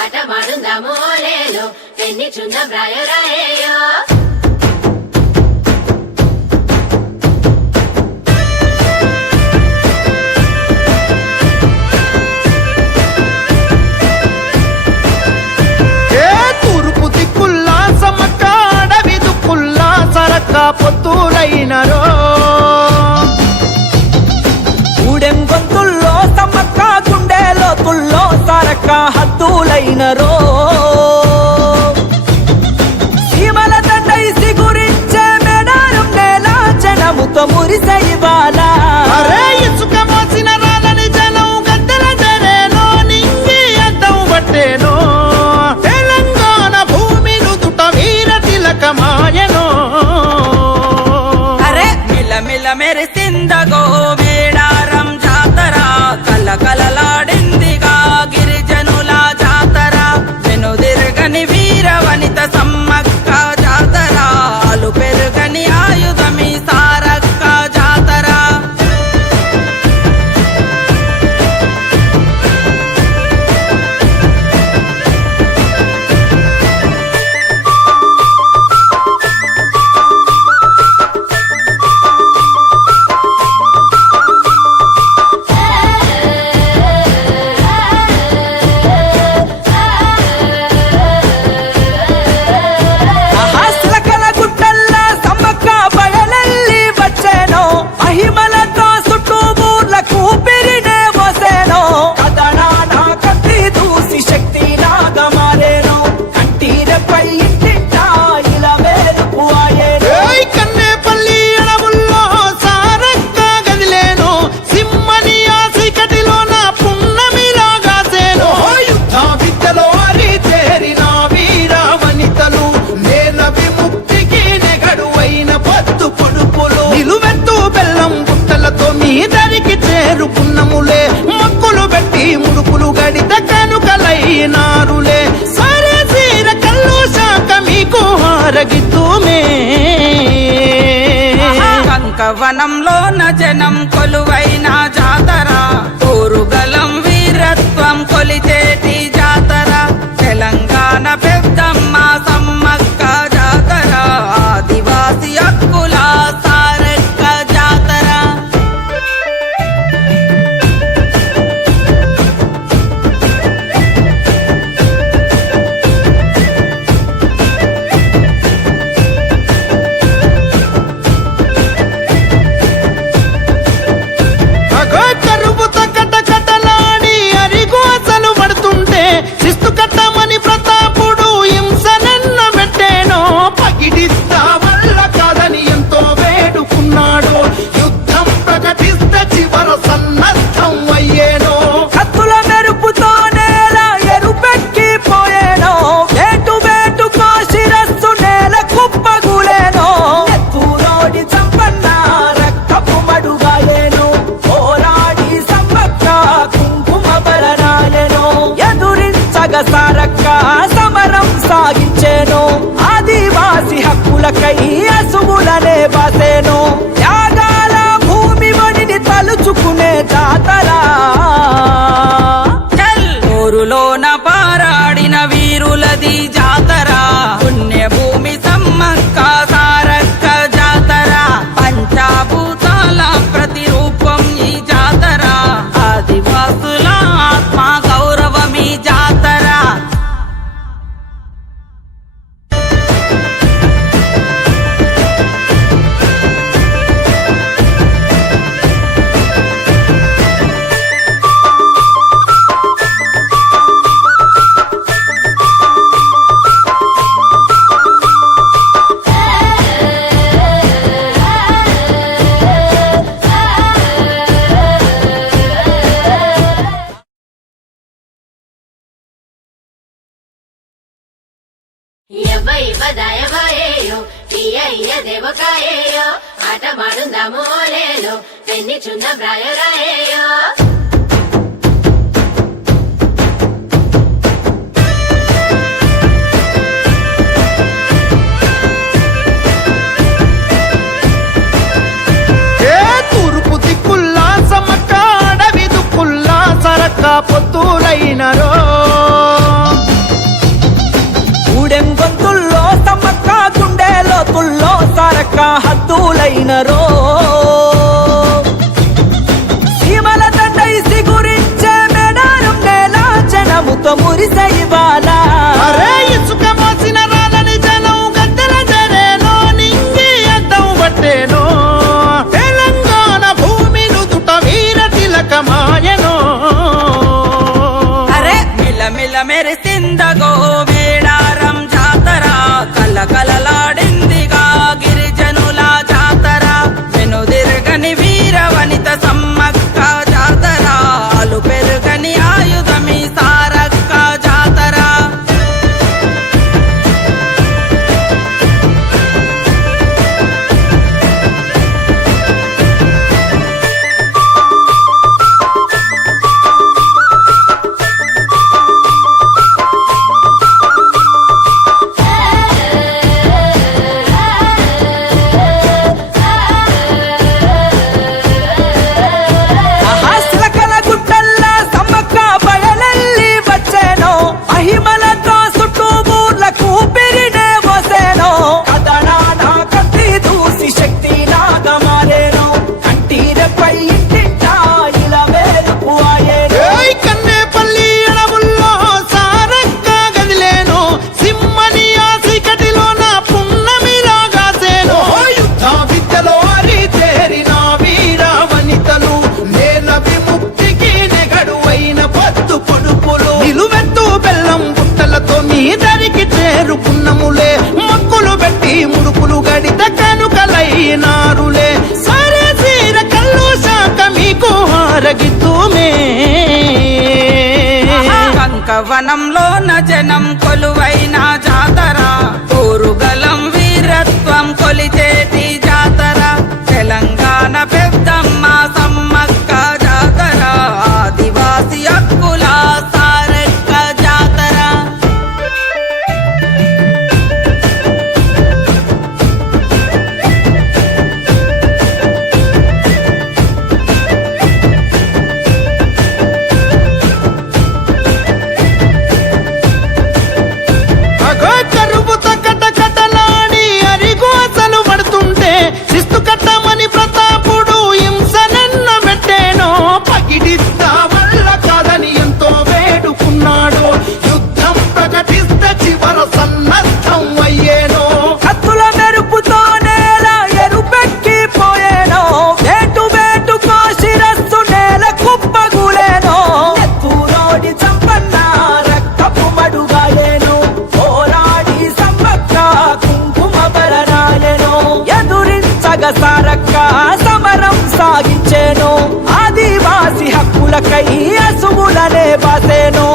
ಆಟ ಮಾಡುಂದ ಮೋಲೇಲೋ ಪೆನ್ನಿ ಚುಂದ ಬ್ರಾಯರಾಯೋ పొత్తులైనరో ఊడెం గొంతుల్లో సమ్మక్క గుండెలో తుల్లో సరక్క హద్దులైనరో సీమల దండైసి గురించే మెడారం నేల జనముతో మురిసైవాల అరే ఇసుక మోసిన రాలని జనం గద్దెల జరేనో నింగి అద్దం పట్టేనో తెలంగాణ భూమి నుదుట వీర తిలకమాయనో మెరిసిందగో మేడారం జాతర కలకలలాడిందిగా గిరిజనుల జాతర వెనుదిరగని వీర వనిత సమ్మక్క జాతర అలు పెరుగని ఆయుధమి సారక్క జాతర చేరుకున్నములే మొక్కులు పెట్టి ముడుపులు గడిత కనుకలైనారులే సరే సీర కల్లు శాఖ మీకు హారగిద్దుమే కంకవనంలో జనం కొలువైన జాతర కోరుగలం వీరత్వం కొలిచేటి జాతర తెలంగాణ పెద్దమ్మ సమ్మక్క జాతర ఆదివాసి హక్కుల సారక్క జాతర సారక్క సమరం సాగించేను ఆదివాసి హక్కులకై అసువులనే బాసేను త్యాగాల భూమి వడిని తలుచుకునే జాతర ఊరులోన పారాడిన వీరులది జాతర పుణ్యభూమి సమ్మక్క సారక్క జాతర పంచాభూతాల ప్రతిరూపం ఈ జాతర ఆదివాసుల ఆత్మ గౌరవం ఈ జాతర ಆಟ ಮಾಡುಂದ ಮೋಲೇಲೋ ಪೆನ್ನಿ ಚುಂದ ಬ್ರಾಯರಾಯೋ తూర్పు దిక్కుల్లా సమ్మక్క అడవి అయినరో సీమల తండైసి గురించే మేడారం నేల జనముతో మురిసైవాలా అరే ఇసుక మోసిన రాలని జనం గద్దెల జరేనో నింగి అడ్డం పట్టేనో తెలంగాణ భూమి నుదుట వీర తిలకమాయనో అరే మిలమిల మెరిసిందగో మేడారం జాతర కలకలలాడిందిగా గిరిజనుల జాతర వెనుదిరగని వీర వనిత సమ్మక్క జాతర అలు పెరుగని ఆయుధమి సారక్క జాతర ఆహాస్లకల గుట్టల్ల సమ్మక్క బయలెల్లి వచ్చేనో మహిమలతో చుట్టూ ఊర్లకు పిరినే పోసేనో కదడాన కత్తి దూసి శక్తి లాగా మారేనో కంటిరెపై ఇంటింటా ఇలా వేరుపు అయ్యేనో ఏయ్ కన్నేపల్లి అడవుల్లో సారక్క గదిలేను సింహని ఆసికటిలో నా పున్నమి రాగాసేను యుద్ధ విద్యలో అరితేరిన వీర వనితలు నేల విముక్తికి నెగడువైన పత్తు పొడుపులు నిలువెత్తు బెల్లం బుట్టలతో మీ దరికి చేరుకున్నములే మొక్కులు పెట్టి ముడుపులు గడిత కనుకలైనారులే సరే సీర కళ్ళు శాఖ మీకు హారగిద్దుమే కంకవనంలోన జనం కొలువైన జాతర ఊరుగలం వీరత్వం కొలిచేటి జాతర తెలంగాణ పెద్దమ్మ సమ్మక్క జాతర ఆదివాసి హక్కుల సారక్క జాతర అగో కరువుతో కటకటలాడి అరిగోసలు పడుతుంటే శిస్తు కట్టమని ప్రతాపుడు హింసనెన్న పెట్టేనో పగిడిస్తా వల్ల కాదని ఎంతో వేడుకున్నాడు యుద్ధం ప్రకటిస్తే చివర సన్నద్ధం అయ్యేనో కత్తుల మెరుపుతో నేల ఎరుపెక్కిపోయేనో వేటు వేటుకో శిరస్సు నేల కుప్పగులేనో ఎత్తులోడి చంపన్న రక్తపు మడుగాయేను పోరాడి సమ్మక్క కుంకుమ బరనాయెను ఎదురించగ సారక్క సమరం సాగించేను ఆదివాసి హక్కులకై అసువులనే బాసేను